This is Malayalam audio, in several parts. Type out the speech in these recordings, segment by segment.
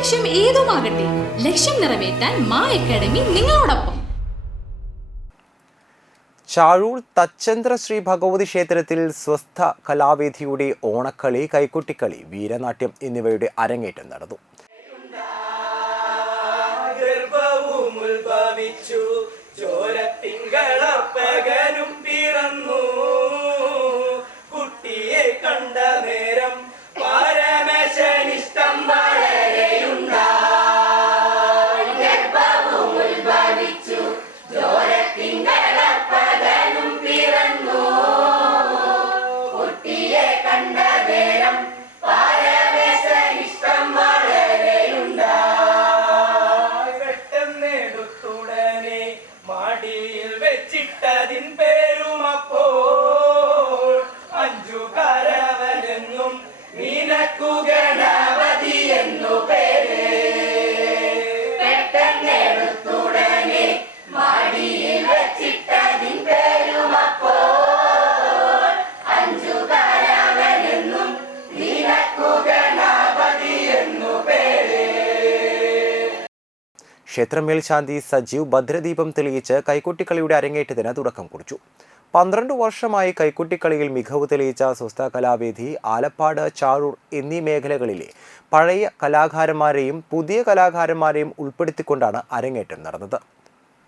ലക്ഷ്യം ഏതുമാകട്ടെ ലക്ഷ്യം നിറവേറ്റാൻ മാ അക്കാഡമി നിങ്ങളോടൊപ്പം. ചാഴൂർ തച്ചന്ദ്ര ശ്രീ ഭഗവതി ക്ഷേത്രത്തിൽ സ്വസ്ഥ കലാവേദിയുടെ ഓണക്കളി കൈക്കുട്ടിക്കളി വീരനാട്യം എന്നിവയുടെ അരങ്ങേറ്റം നടന്നു. ഗർഭവും ഉത്ഭവിച്ചു. ക്ഷേത്രം മേൽശാന്തി സജീവ് ഭദ്രദീപം തെളിയിച്ച് കൈക്കുട്ടിക്കളിയുടെ അരങ്ങേറ്റത്തിന് തുടക്കം കുറിച്ചു. പന്ത്രണ്ട് വർഷമായി കൈക്കുട്ടിക്കളിയിൽ മികവ് തെളിയിച്ച സ്വസ്ഥ കലാവേദി ആലപ്പാട് ചാഴൂർ എന്നീ മേഖലകളിലെ പഴയ കലാകാരന്മാരെയും പുതിയ കലാകാരന്മാരെയും ഉൾപ്പെടുത്തിക്കൊണ്ടാണ് അരങ്ങേറ്റം നടന്നത്.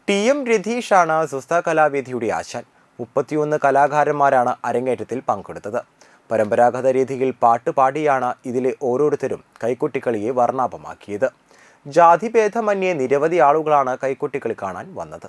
ടി എം രതീഷാണ് സ്വസ്ഥ കലാവേദിയുടെ ആശാൻ. മുപ്പത്തിയൊന്ന് കലാകാരന്മാരാണ് അരങ്ങേറ്റത്തിൽ പങ്കെടുത്തത്. പരമ്പരാഗത രീതിയിൽ പാട്ടുപാടിയാണ് ഇതിലെ ഓരോരുത്തരും കൈക്കുട്ടിക്കളിയെ വർണാഭമാക്കിയത്. ജാതിഭേദമന്യേ നിരവധി ആളുകളാണ് കൈക്കുട്ടികളി കാണാൻ വന്നത്.